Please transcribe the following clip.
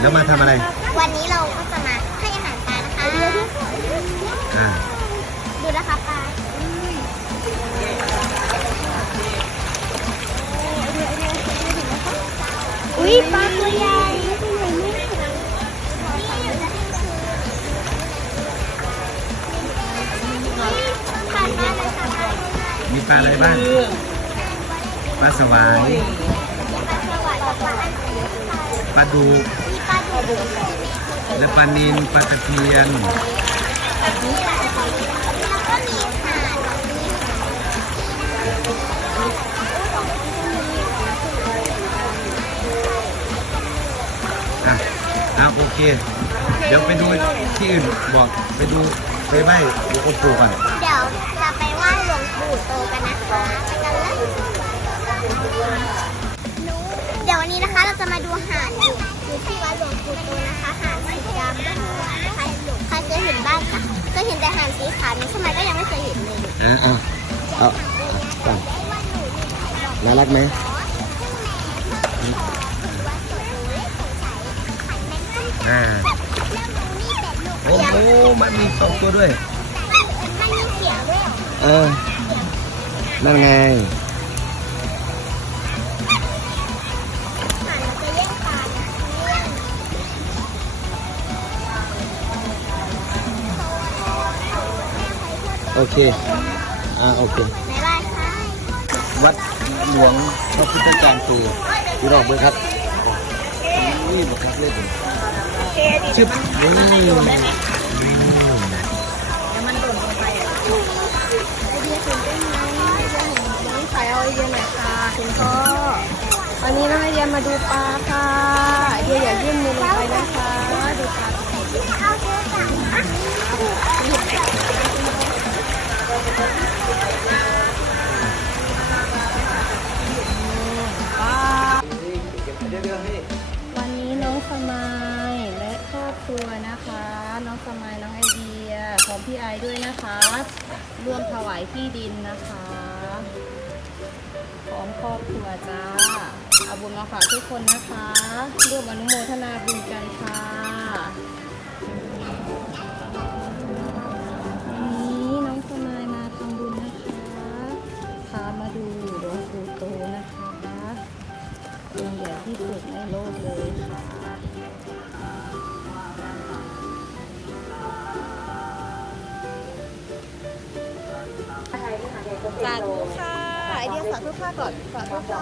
แล้วมาทำอะไร วันนี้เราก็จะมาให้อาหารปลานะคะอ่าดูนะคะปลาอุ้ยปลาตัวใหญ่ตัวใหญ่มากผ่านมาเลยค่ะมีปลาอะไรบ้าง ปลาสวาย ปลาสวายกับปลาอันนี้ปลาดู มีปลาดุกและปลานิลปลาตะเพียนอะอะโอเค เดี๋ยวไปดูที่อื่นบอกไปดูไปไหว้หลวงปู่ก่อนเดี๋ยวจะไปไหว้หลวงปู่โตกันนะคะไปกันเลยเดี๋ยววันนี้นะคะเราจะมาดูหานอยู่อยู่ ที่วัดหลวงปู่โตนะคะหานสีดำใครใครเคยเห็นบ้างคะก็เห็นแต่หานสีขาวนี้ทำไมก็ยังไม่เคยเห็นเลยอะอะเอาเอน่ารักไหมอ่าโอ้โหมันมีสองตัวด้วย มันมีเสียงด้วยเออนั่นไง โอเค อ่า โอเคบ๊ายบายค่ะวัดหลวงพระพุทธจารย์ตูอยู่รอบเบอร์ครับนี่บอกครับเล่นชื่อนี่ไอเดียตื่นเต้นไหมไอเดียเห็นนี้ขอเอาไอเดียหน่อยค่ะคุณพ่อวันนี้น้องไอเดียมาดูปลาค่ะไอเดียอย่ายื่น นะคะ น้องสมัยน้องไอเดียพร้อมพี่ไอด้วยนะคะร่วมถวายที่ดินนะคะพร้อมครอบครัวจ้าเอาบุญมาฝากทุกคนนะคะร่วมอนุโมทนาบุญกันค่ะ สาธุค่ะไอเดียสาธุค่ะก่อนสาธุค่ะ